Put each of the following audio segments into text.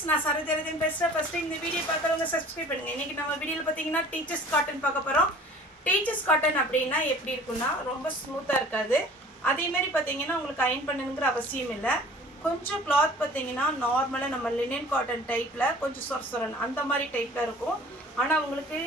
Friends, நான் சரோஜரதன் பேசுகிறேன். First time இந்த வீடியோ பார்க்குறவங்க சப்ஸ்கிரைப் பண்ணுங்கள். இன்றைக்கி நம்ம வீடியோவில் பார்த்தீங்கன்னா டீச்சர்ஸ் காட்டன் பார்க்க போகிறோம். டீச்சர்ஸ் காட்டன் அப்படின்னா எப்படி இருக்குன்னா ரொம்ப ஸ்மூத்தாக இருக்காது. அதேமாதிரி பார்த்தீங்கன்னா உங்களுக்கு அயன் பண்ணணுங்கிற அவசியம் இல்லை. கொஞ்சம் கிளாத் பார்த்தீங்கன்னா நார்மலாக நம்ம லினன் காட்டன் டைப்பில் கொஞ்சம் சொரசொரன் அந்த மாதிரி டைப்பில் இருக்கும். ஆனால் உங்களுக்கு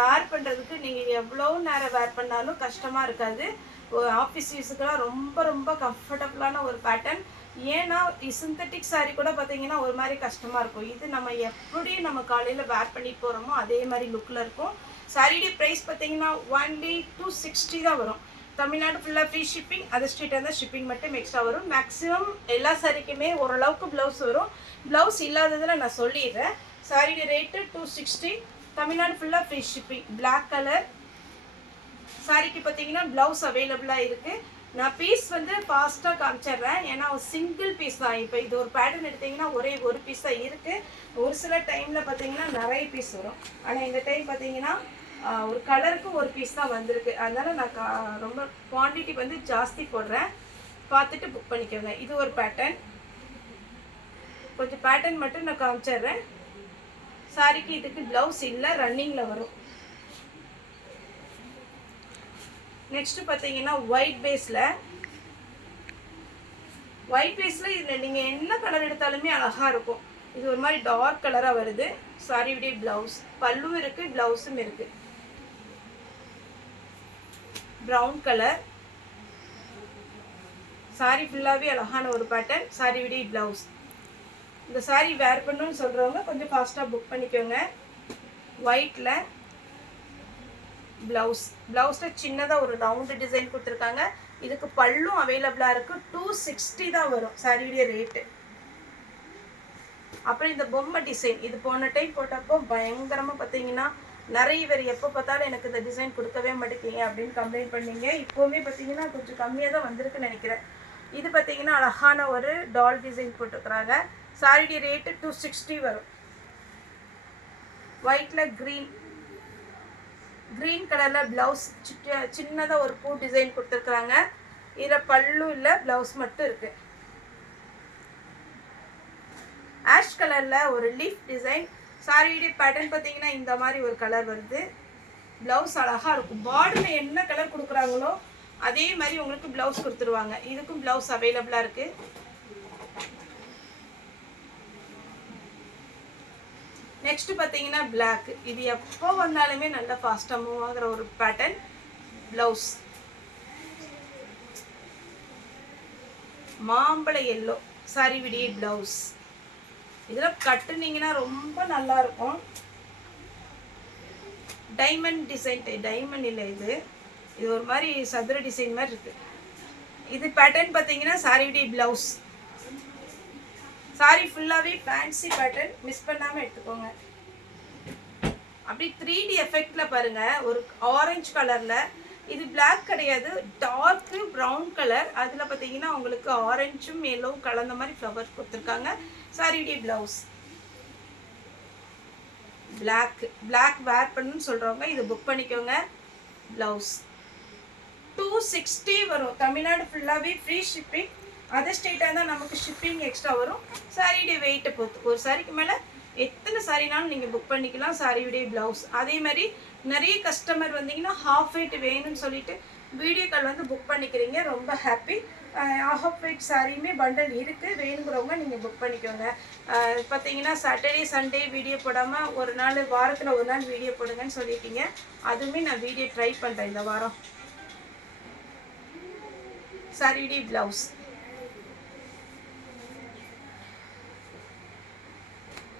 வேர் பண்ணுறதுக்கு நீங்கள் எவ்வளோ நேரம் வேர் பண்ணாலும் கஷ்டமாக இருக்காது. ஆஃபீஸ் யூஸுக்கெல்லாம் ரொம்ப ரொம்ப கம்ஃபர்டபுளான ஒரு பேட்டர்ன். ஏன்னா சிந்தட்டிக் சாரீ கூட பார்த்தீங்கன்னா ஒரு மாதிரி கஷ்டமாக இருக்கும். இது நம்ம எப்படி நம்ம காலையில் வேர் பண்ணிட்டு போகிறோமோ அதே மாதிரி லுக்கில் இருக்கும். சாரியுடைய ப்ரைஸ் பார்த்தீங்கன்னா ஒன்லி 260 தான் வரும். தமிழ்நாடு ஃபுல்லாக ஃப்ரீ ஷிப்பிங். அதர் ஸ்டேட்டாக இருந்தால் ஷிப்பிங் மட்டும் எக்ஸ்ட்ரா வரும். மேக்ஸிமம் எல்லா சாரிக்குமே ஓரளவுக்கு ப்ளவுஸ் வரும். ப்ளவுஸ் இல்லாததில் நான் சொல்லிடுறேன். சாரியுடைய ரேட்டு 260. தமிழ்நாடு ஃபுல்லாக ஃப்ரீ ஷிப்பிங். பிளாக் கலர் சாரிக்கு பார்த்தீங்கன்னா ப்ளவுஸ் அவைலபிளாக இருக்குது. நான் பீஸ் வந்து ஃபாஸ்ட்டாக காமிச்சிட்றேன். ஏன்னா ஒரு சிங்கிள் பீஸ் தான். இப்போ இது ஒரு பேட்டர்ன் எடுத்திங்கன்னா ஒரே ஒரு பீஸ் தான் இருக்குது. ஒரு சில டைமில் பார்த்தீங்கன்னா நிறைய பீஸ் வரும். ஆனால் இந்த டைம் பார்த்தீங்கன்னா ஒரு கலருக்கு ஒரு பீஸ் தான் வந்திருக்கு. அதனால் நான் ரொம்ப குவான்டிட்டி வந்து ஜாஸ்தி போடுறேன். பார்த்துட்டு புக் பண்ணிக்கோங்க. இது ஒரு பேட்டர்ன். கொஞ்சம் பேட்டர்ன் மட்டும் நான் காமிச்சிட்றேன். சாரிக்கு இதுக்கு ப்ளவுஸ் இல்லை, ரன்னிங்கில் வரும். நெக்ஸ்ட் பார்த்தீங்கன்னா ஒயிட் பேஸில் இதில் நீங்கள் என்ன கலர் எடுத்தாலுமே அழகாக இருக்கும். இது ஒரு மாதிரி டார்க் கலராக வருது. சாரியுடைய ப்ளவுஸ் பல்லும் இருக்குது, ப்ளவுஸும் இருக்குது. ப்ரௌன் கலர் சாரி ஃபுல்லாகவே அழகான ஒரு பேட்டர்ன். சாரியுடைய ப்ளவுஸ். இந்த சாரி வேர் பண்ணணும்னு சொல்கிறவங்க கொஞ்சம் ஃபாஸ்ட்டாக புக் பண்ணிக்கோங்க. ஒயிட்டில் ப்ளவுஸில் சின்னதாக ஒரு ரவுண்டு டிசைன் கொடுத்துருக்காங்க. இதுக்கு பல்லும் அவைலபிளாக இருக்குது. 260 தான் வரும் சாரியுடைய ரேட்டு. அப்புறம் இந்த பொம்மை டிசைன், இது போன டைம் போட்டப்போ பயங்கரமாக பார்த்தீங்கன்னா நிறைய பேர் எப்போ பார்த்தாலும் எனக்கு இந்த டிசைன் கொடுக்கவே மாட்டேங்க அப்படின்னு கம்ப்ளைண்ட் பண்ணீங்க. இப்போவுமே பார்த்தீங்கன்னா கொஞ்சம் கம்மியாக தான் வந்திருக்குன்னு நினைக்கிறேன். இது பார்த்தீங்கன்னா அழகான ஒரு டால் டிசைன் போட்டுருக்குறாங்க. சாரியுடைய ரேட்டு 260 வரும். ஒயிட்டில் க்ரீன் கலரில் ப்ளவுஸ் சின்னதாக ஒரு பூ டிசைன் கொடுத்துருக்குறாங்க. இதில் பல்லு இல்லை, ப்ளவுஸ் மட்டும் இருக்குது. ஆஷ் கலரில் ஒரு லீஃப் டிசைன். சாரியுடைய பேட்டர்ன் பார்த்தீங்கன்னா இந்த மாதிரி ஒரு கலர் வருது. ப்ளவுஸ் அழகாக இருக்கும். பார்டரில் என்ன கலர் கொடுக்குறாங்களோ அதே மாதிரி உங்களுக்கு ப்ளவுஸ் கொடுத்துருவாங்க. இதுக்கும் ப்ளவுஸ் அவைலபிளாக இருக்குது. நெக்ஸ்ட் பார்த்தீங்கன்னா பிளாக். இது எப்போ வந்தாலுமே நல்லா ஃபாஸ்ட்டாக மூவ் ஆகிற ஒரு பேட்டர்ன். ப்ளவுஸ் மாம்பழ எல்லோ சாரியுடைய ப்ளவுஸ். இதில் கட்டுனீங்கன்னா ரொம்ப நல்லா இருக்கும். டைமண்ட் டிசைன், டைமண்ட் இல்லை, இது ஒரு மாதிரி சதுர டிசைன் மாதிரி இருக்குது. இது பேட்டர்ன் பார்த்தீங்கன்னா சாரியுடைய ப்ளவுஸ். சாரி ஃபுல்லாகவே ஃபேன்சி பேட்டர்ன். மிஸ் பண்ணாமல் எடுத்துக்கோங்க. அப்படி 3D எஃபெக்டில் பாருங்கள். ஒரு ஆரஞ்சு கலரில், இது பிளாக் கிடையாது, டார்க்கு ப்ரௌன் கலர். அதில் பார்த்தீங்கன்னா உங்களுக்கு ஆரஞ்சும் எல்லோவும் கலந்த மாதிரி ஃப்ளவர் கொடுத்துருக்காங்க. சாரியுடைய ப்ளவுஸ் பிளாக் வேர் பண்ணுன்னு சொல்கிறவங்க இது புக் பண்ணிக்கோங்க. ப்ளவுஸ் 260 வரும். தமிழ்நாடு ஃபுல்லாகவே ஃப்ரீ ஷிப்பிங். அதர் ஸ்டேட்டாக இருந்தால் நமக்கு ஷிப்பிங் எக்ஸ்ட்ரா வரும். சாரியுடைய வெயிட்டை பொறுத்து. ஒரு சாரிக்கு மேலே எத்தனை சாரினாலும் நீங்கள் புக் பண்ணிக்கலாம். சாரியுடைய ப்ளவுஸ் அதே மாதிரி நிறைய கஸ்டமர் வந்தீங்கன்னா ஹாஃப் வெயிட் வேணும்னு சொல்லிட்டு வீடியோ கால் வந்து புக் பண்ணிக்கிறீங்க. ரொம்ப ஹாப்பி. ஹாஃப் வெயிட் சாரியுமே பண்டல் இருக்குது. வேணுங்கிறவங்க நீங்கள் புக் பண்ணிக்கோங்க. பார்த்தீங்கன்னா சாட்டர்டே சண்டே வீடியோ போடாமல் ஒரு நாள் வாரத்தில் ஒரு நாள் வீடியோ போடுங்கன்னு சொல்லிட்டீங்க. அதுவுமே நான் வீடியோ ட்ரை பண்ணுறேன் இந்த வாரம். சாரியுடைய ப்ளவுஸ்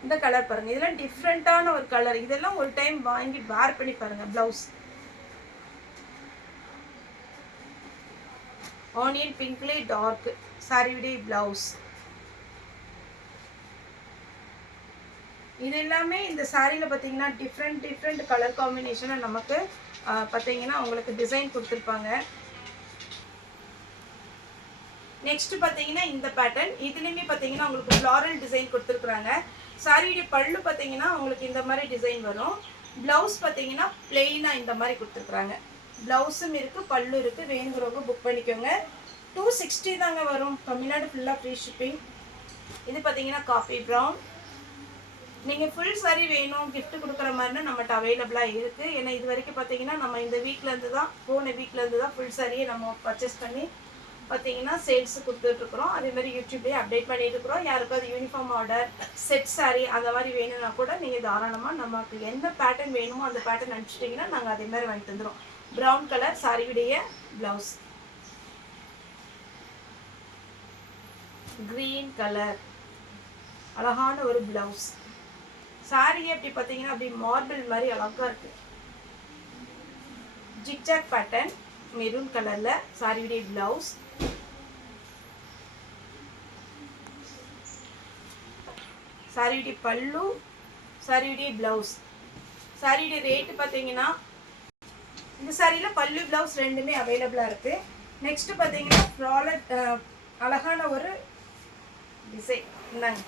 இந்த கலர் பாருங்கள். இதெல்லாம் டிஃப்ரெண்ட்டான ஒரு கலர். இதெல்லாம் ஒரு டைம் வாங்கி வேர் பண்ணி பாருங்கள். ப்ளவுஸ் ஆனியன் பிங்க்லே டார்க் சாரியுடைய ப்ளவுஸ். இது எல்லாமே இந்த சாரியில் பார்த்தீங்கன்னா டிஃப்ரெண்ட் கலர் காம்பினேஷனாக நமக்கு பார்த்தீங்கன்னா உங்களுக்கு டிசைன் கொடுத்துருப்பாங்க. நெக்ஸ்ட் பார்த்தீங்கன்னா இந்த பேட்டர்ன். இதுலேயுமே பார்த்தீங்கன்னா உங்களுக்கு ஃப்ளாரல் டிசைன் கொடுத்துருக்குறாங்க. சாரியுடைய பல்லு பார்த்தீங்கன்னா உங்களுக்கு இந்த மாதிரி டிசைன் வரும். ப்ளவுஸ் பார்த்தீங்கன்னா பிளெயினாக இந்த மாதிரி கொடுத்துருக்குறாங்க. ப்ளவுஸும் இருக்குது, பல்லு இருக்குது. வேணுங்கிறவங்க புக் பண்ணிக்கோங்க. 260 தாங்க வரும். தமிழ்நாடு ஃபுல்லாக ஃப்ரீ ஷிப்பிங். இது பார்த்தீங்கன்னா காஃபி ப்ரௌன். நீங்கள் ஃபுல் சாரி வேணும் கிஃப்ட் கொடுக்குற மாதிரினா நம்மகிட்ட அவைலபிளாக இருக்குது. ஏன்னா இது வரைக்கும் பார்த்தீங்கன்னா நம்ம இந்த வீக்லேருந்து தான் போன வீக்லேருந்து தான் ஃபுல் சாரியை நம்ம பர்ச்சேஸ் பண்ணி பார்த்தீங்கன்னா சேல்ஸு கொடுத்துட்ருக்குறோம். அதேமாதிரி யூடியூப்லேயே அப்டேட் பண்ணிட்டு இருக்கிறோம். யாருக்காவது யூனிஃபார்ம் ஆர்டர், செட் சாரி அந்த மாதிரி வேணும்னா கூட நீங்கள் தாராளமாக நமக்கு எந்த பேட்டர்ன் வேணுமோ அந்த பேட்டர்ன் அனுப்பிச்சிட்டிங்கன்னா நாங்கள் அதேமாதிரி வாங்கிட்டு வந்துடும். ப்ரௌன் கலர் சாரியுடைய ப்ளவுஸ், க்ரீன் கலர் அழகான ஒரு ப்ளவுஸ். சாரியே அப்படி பார்த்தீங்கன்னா அப்படி மார்பிள் மாதிரி அழகாக இருக்குது. ஜிக்ஜாக் பேட்டர்ன் மெரூன் கலரில் சாரியுடைய ப்ளவுஸ். சாரியுடைய பல்லு, சாரியுடைய ப்ளவுஸ். சாரியுடைய ரேட்டு பார்த்தீங்கன்னா இந்த சாரியில் பல்லு ப்ளவுஸ் ரெண்டுமே அவைலபிளாக இருக்குது. நெக்ஸ்ட்டு பார்த்தீங்கன்னா ஃப்ராலட் அழகான ஒரு டிசைன். என்னங்க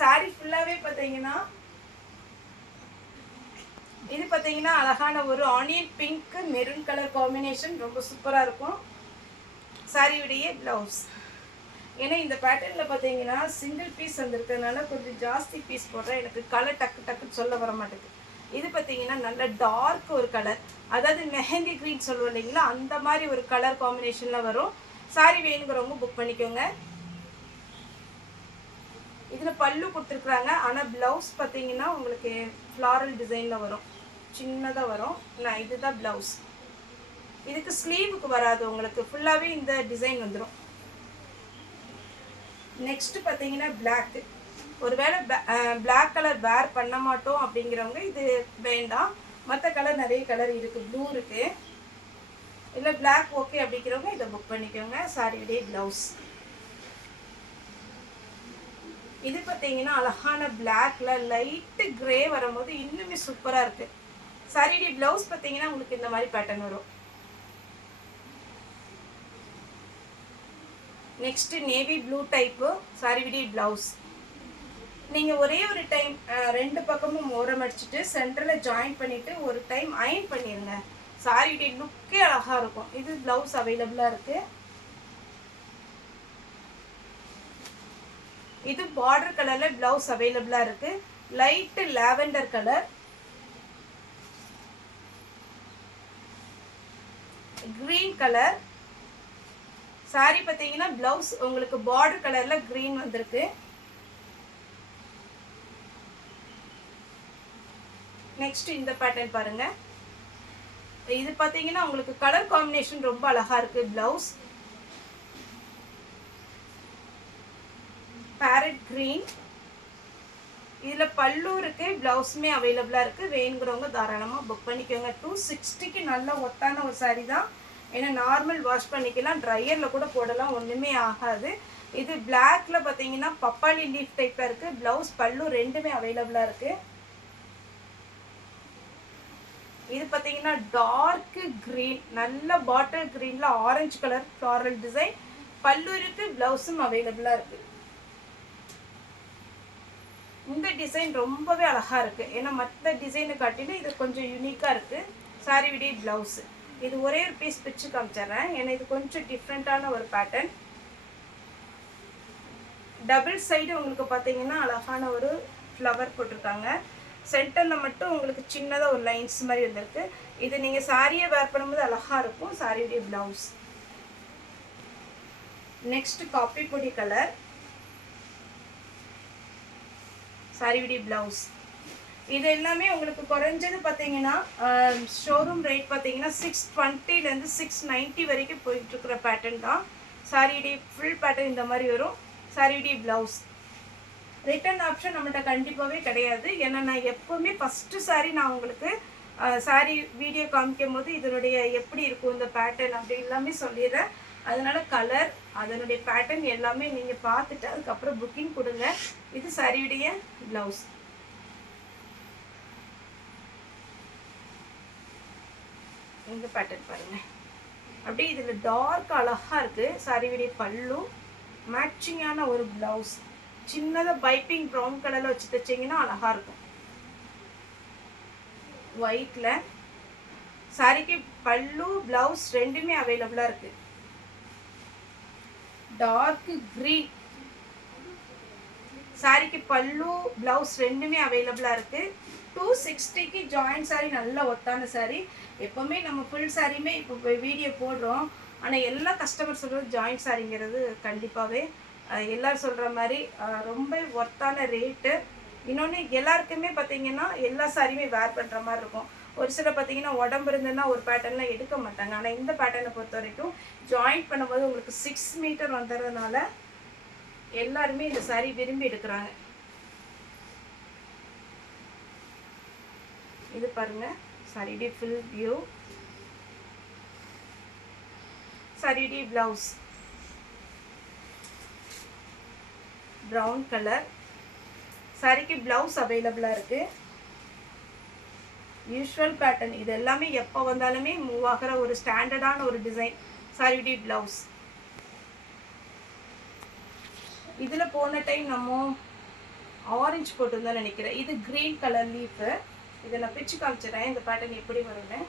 சாரி ஃபுல்லாகவே பார்த்தீங்கன்னா இது பார்த்தீங்கன்னா அழகான ஒரு onion pink maroon colour combination ரொம்ப சூப்பராக இருக்கும். சாரியுடைய ப்ளவுஸ். ஏன்னா இந்த பேட்டர்னில் பார்த்தீங்கன்னா சிங்கிள் பீஸ் வந்திருக்கிறதுனால கொஞ்சம் ஜாஸ்தி பீஸ் போடுறேன், எனக்கு கலர் டக்குன்னு சொல்ல வர மாட்டேங்குது. இது பார்த்தீங்கன்னா நல்ல டார்க் ஒரு கலர், அதாவது மெஹந்தி க்ரீன் சொல்லுவோம் இல்லைங்களா, அந்த மாதிரி ஒரு கலர் காம்பினேஷனில் வரும். சாரி வேணுங்கிறவங்க புக் பண்ணிக்கோங்க. இதில் பல்லு கொடுத்துருக்குறாங்க, ஆனால் ப்ளவுஸ் பார்த்தீங்கன்னா உங்களுக்கு ஃப்ளாரல் டிசைனில் வரும், சின்னதாக வரும். நான் இதுதான் ப்ளவுஸ். இதுக்கு ஸ்லீவுக்கு வராது, உங்களுக்கு ஃபுல்லாகவே இந்த டிசைன் வந்துடும். நெக்ஸ்ட்டு பார்த்தீங்கன்னா பிளாக்கு. ஒருவேளை பிளாக் கலர் வேர் பண்ண மாட்டோம் அப்படிங்கிறவங்க இது வேண்டாம். மற்ற கலர் நிறைய கலர் இருக்குது, ப்ளூ இருக்குது, இல்லை பிளாக் ஓகே அப்படிங்கிறவங்க இதை புக் பண்ணிக்கோங்க. சாரியுடைய ப்ளவுஸ். இது பார்த்தீங்கன்னா அழகான பிளாக்ல லைட்டு கிரே வரும்போது இன்னுமே சூப்பராக இருக்குது. சாரியுடைய ப்ளவுஸ் பார்த்தீங்கன்னா உங்களுக்கு இந்த மாதிரி பேட்டர்ன் வரும். நெக்ஸ்ட்டு நேவி ப்ளூ டைப்பு சாரியுடைய ப்ளவுஸ். நீங்கள் ஒரே ஒரு டைம் ரெண்டு பக்கமும் ஓரம் அடிச்சுட்டு சென்டரில் ஜாயின் பண்ணிவிட்டு ஒரு டைம் அயன் பண்ணிடுங்க. சாரியுடைய லுக்கே அழகாக இருக்கும். இது ப்ளவுஸ் அவைலபிளாக இருக்குது. இது பார்டர் கலரில் ப்ளவுஸ் அவைலபிளாக இருக்குது. Light lavender colour, green colour. Sorry பார்த்தீங்கன்னா ப்ளவுஸ் உங்களுக்கு பார்டர் கலரில் க்ரீன் வந்திருக்கு. நெக்ஸ்ட் இந்த பேட்டர்ன் பாருங்கள். இது பார்த்தீங்கன்னா உங்களுக்கு கலர் காம்பினேஷன் ரொம்ப அழகாக இருக்குது. Blouse farad green. இதில் பல்லு இருக்குது, ப்ளவுஸுமே அவைலபிளாக இருக்குது. வேணுங்கிறவங்க தாராளமாக புக் பண்ணிக்கோங்க. 260க்கு நல்ல ஒத்தான ஒரு சாரீ தான். ஏன்னா நார்மல் வாஷ் பண்ணிக்கலாம், ட்ரையரில் கூட போடலாம், ஒன்றுமே ஆகாது. இது பிளாக்ல பார்த்தீங்கன்னா பப்பாளி லீஃப் டைப்பாக இருக்குது. ப்ளவுஸ் பல்லு ரெண்டுமே அவைலபிளாக இருக்குது. இது பார்த்தீங்கன்னா டார்க் க்ரீன், நல்ல பாட்டில் க்ரீனில் ஆரஞ்சு கலர் ஃப்ளாரல் டிசைன். பல்லு இருக்குது, ப்ளவுஸும் அவைலபிளாக இருக்குது. இந்த டிசைன் ரொம்பவே அழகாக இருக்குது. ஏன்னா மற்ற டிசைனை காட்டிலும் இது கொஞ்சம் யூனிக்காக இருக்குது. சாரியுடைய ப்ளவுஸு. இது ஒரே ஒரு பீஸ் பிச்சு காமிச்சிட்றேன், ஏன்னா இது கொஞ்சம் டிஃப்ரெண்ட்டான ஒரு பேட்டர்ன். டபுள் சைடு உங்களுக்கு பார்த்தீங்கன்னா அழகான ஒரு ஃப்ளவர் போட்டிருக்காங்க. சென்டரில் மட்டும் உங்களுக்கு சின்னதாக ஒரு லைன்ஸ் மாதிரி வந்திருக்கு. இது நீங்கள் சாரியை வேர் பண்ணும்போது அழகாக இருக்கும். சாரியுடைய ப்ளவுஸ். நெக்ஸ்ட் காப்பி பொடி கலர் சாரியுடைய ப்ளவுஸ். இது எல்லாமே உங்களுக்கு குறைஞ்சது பார்த்தீங்கன்னா ஷோரூம் ரேட் பார்த்தீங்கன்னா 620லேருந்து 690 வரைக்கும் போயிட்டுருக்குற பேட்டர்ன் தான். சாரியுடைய ஃபுல் பேட்டர்ன் இந்த மாதிரி வரும். சாரியுடைய ப்ளவுஸ். ரிட்டன் ஆப்ஷன் நம்மகிட்ட கண்டிப்பாகவே கிடையாது. ஏன்னா நான் எப்போவுமே ஃபஸ்ட்டு சாரி நான் உங்களுக்கு சாரி வீடியோ காமிக்கும் போது இதனுடைய எப்படி இருக்கும் இந்த பேட்டர்ன் அப்படி எல்லாமே சொல்லிடுறேன். அதனால் கலர் அதனுடைய பேட்டர்ன் எல்லாமே நீங்கள் பார்த்துட்டு அதுக்கப்புறம் புக்கிங் கொடுங்க. இது சாரியுடைய ப்ளவுஸ். இந்த பேட்டர்ன் பாருங்கள், அப்படியே இதில் டார்க் அழகாக இருக்குது. சாரியுடைய பல்லு, மேட்சிங்கான ஒரு ப்ளவுஸ். சின்னதாக பைப்பிங் ப்ரௌன் கலரில் வச்சு தைச்சிங்கன்னா அழகாக இருக்கும். ஒயிட்டில் சாரிக்கு பல்லு ப்ளவுஸ் ரெண்டுமே அவைலபிளாக இருக்குது. டார்க் க்ரீன் சாரிக்கு பல்லு ப்ளவுஸ் ரெண்டுமே அவைலபிளாக இருக்குது. 260க்கு ஜாயின்ட் சாரீ, நல்ல ஒத்தான சாரீ. எப்போவுமே நம்ம ஃபுல் சாரியுமே இப்போ வீடியோ போடுறோம், ஆனால் எல்லா கஸ்டமர் சொல்கிறது ஜாயின்ட் சாரிங்கிறது கண்டிப்பாகவே எல்லோரும் சொல்கிற மாதிரி ரொம்ப ஒர்த்தான ரேட்டு. இன்னொன்று எல்லாருக்குமே பார்த்தீங்கன்னா எல்லா சாரியுமே வேர் பண்ணுற மாதிரி இருக்கும். ஒரு சில பார்த்தீங்கன்னா உடம்பு இருந்ததுன்னா ஒரு பேட்டர்ன்லாம் எடுக்க மாட்டாங்க. ஆனால் இந்த பேட்டர்னை பொறுத்த வரைக்கும் ஜாயிண்ட் பண்ணும்போது உங்களுக்கு 6 மீட்டர் வந்துடுறதுனால எல்லாருமே இந்த சாரீ விரும்பி எடுக்கிறாங்க. இது பாருங்க, சாரிடி ஃபுல் வியூ. சாரிடி பிளவுஸ் ப்ரௌன் கலர். சாரிக்கு பிளவுஸ் அவைலபிளாக இருக்குது. யூஷுவல் பேட்டர்ன், இது எல்லாமே எப்போ வந்தாலுமே மூவ் ஆகிற ஒரு ஸ்டாண்டர்டான ஒரு டிசைன். சாரிடி பிளவுஸ். இதில் போன டைம் நம்ம ஆரஞ்சு போட்டுருந்தோம் நினைக்கிறேன். இது க்ரீன் கலர் லீஃபு. இதை நான் பிச்சு காமிச்சிடறேன் இந்த பேட்டர்ன் எப்படி வரும்னு.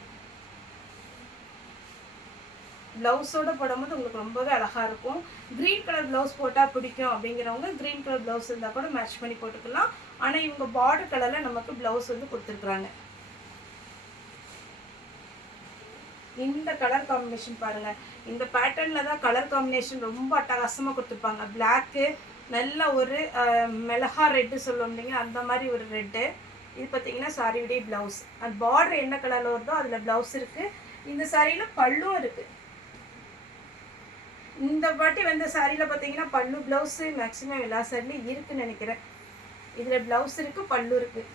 ப்ளவுஸோடு போடும்போது உங்களுக்கு ரொம்பவே அழகாக இருக்கும். க்ரீன் கலர் ப்ளவுஸ் போட்டால் பிடிக்கும் அப்படிங்கிறவங்க க்ரீன் கலர் ப்ளவுஸ் இருந்தால் கூட மேட்ச் பண்ணி போட்டுக்கலாம். ஆனால் இவங்க பார்டர் கலரில் நமக்கு ப்ளவுஸ் வந்து கொடுத்துருக்குறாங்க. இந்த கலர் காம்பினேஷன் பாருங்கள். இந்த பேட்டர்னில் தான் கலர் காம்பினேஷன் ரொம்ப அட்டகாசமாக கொடுத்துருப்பாங்க. பிளாக்கு, நல்ல ஒரு மிளகா ரெட்டு சொல்லுவோம் இல்லைங்க, அந்த மாதிரி ஒரு ரெட்டு. இது பார்த்தீங்கன்னா சாரியுடைய ப்ளவுஸ். அந்த பார்டர் என்ன கலரில் வருதோ அதில் ப்ளவுஸ் இருக்குது. இந்த சாரியில் பல்லும் இருக்குது. இந்த வாட்டி வந்த சாரியில் பார்த்தீங்கன்னா பல்லு ப்ளவுஸு மேக்ஸிமம் எல்லா சாரிலையும் இருக்குதுன்னு நினைக்கிறேன். இதில் ப்ளவுஸ் இருக்குது, பல்லு இருக்குது.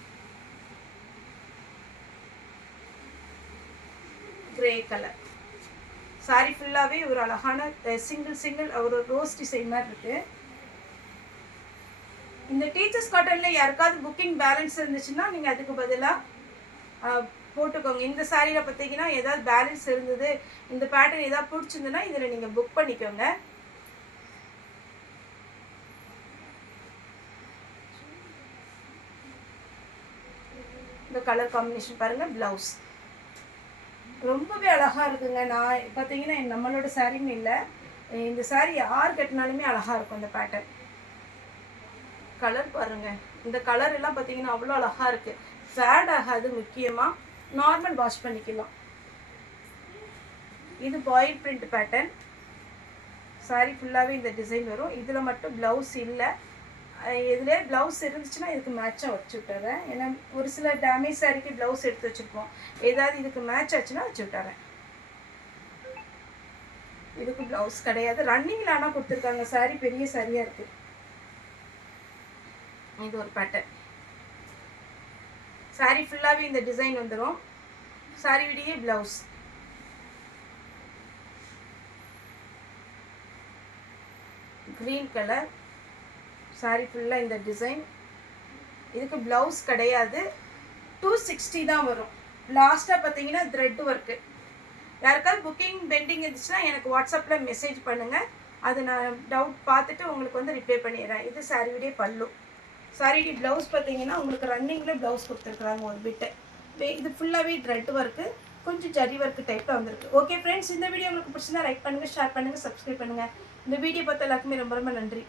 Grey colour. சாரி ஃபுல்லாகவே ஒரு அழகான சிங்கிள் ஒரு ரோஸ் டிசைன் மாதிரி இருக்குது. இந்த டீச்சர்ஸ் காட்டனில் யாருக்காவது புக்கிங் பேலன்ஸ் இருந்துச்சுன்னா நீங்கள் அதுக்கு பதிலாக போட்டுக்கோங்க. இந்த சாரியில் பார்த்தீங்கன்னா ஏதாவது பேலன்ஸ் இருந்தது, இந்த பேட்டர்ன் ஏதாவது பிடிச்சிருந்துன்னா இதில் நீங்கள் புக் பண்ணிக்கோங்க. இந்த கலர் காம்பினேஷன் பாருங்கள். ப்ளவுஸ் ரொம்பவே அழகாக இருக்குங்க. நான் பார்த்தீங்கன்னா நம்மளோட சாரின்னு இல்லை, இந்த சாரி யார் கட்டினாலுமே அழகாக இருக்கும். இந்த பேட்டர்ன் கலர் பாருங்கள். இந்த கலர் எல்லாம் பார்த்தீங்கன்னா அவ்வளோ அழகாக இருக்குது. ஃபேட் ஆகாது. முக்கியமாக நார்மல் வாஷ் பண்ணிக்கலாம். இது பாயில் பிரிண்ட் பேட்டர்ன். சாரி ஃபுல்லாகவே இந்த டிசைன் வரும். இதில் மட்டும் ப்ளவுஸ் இல்லை. இதில் ப்ளவுஸ் இருந்துச்சுன்னா இதுக்கு மேட்சாக வச்சு விட்டுறேன். ஏன்னா ஒரு சில டேமேஜ் சாரிக்கு ப்ளவுஸ் எடுத்து வச்சுருப்போம். ஏதாவது இதுக்கு மேட்ச் ஆச்சுன்னா வச்சு விட்டுறேன். இதுக்கு ப்ளவுஸ் கிடையாது. ரன்னிங்கில் ஆனால் கொடுத்துருக்காங்க. சாரி பெரிய சாரியாக இருக்குது. இது ஒரு பேட்டர்ன். சாரி ஃபுல்லாகவே இந்த டிசைன் வந்துடும். சாரி விடியே ப்ளவுஸ். Green colour. சாரி ஃபுல்லாக இந்த டிசைன். இதுக்கு ப்ளவுஸ் கிடையாது. 260 தான் வரும். லாஸ்ட்டாக பார்த்தீங்கன்னா த்ரெட் ஒர்க்கு. யாருக்காவது புக்கிங் பெண்டிங் இருந்துச்சுன்னா எனக்கு வாட்ஸ்அப்பில் மெசேஜ் பண்ணுங்கள். அது நான் டவுட் பார்த்துட்டு உங்களுக்கு வந்து ரிப்ளை பண்ணிடுறேன். இது சாரியுடைய பல்லு. சாரியுடைய ப்ளவுஸ் பார்த்தீங்கன்னா உங்களுக்கு ரன்னிங்கில் ப்ளவுஸ் கொடுத்துருக்குறாங்க ஒரு பிட்டு. இது ஃபுல்லாகவே த்ரெட் ஒர்க்கு, கொஞ்சம் ஜரி ஒர்க்கு டைப்பில் வந்துருக்கு. ஓகே ஃப்ரெண்ட்ஸ், இந்த வீடியோ உங்களுக்கு பிடிச்சிருந்தா லைக் பண்ணுங்கள், ஷேர் பண்ணுங்கள், சப்ஸ்கிரைப் பண்ணுங்கள். இந்த வீடியோ பார்த்த எல்லாருக்குமே ரொம்ப ரொம்ப நன்றி.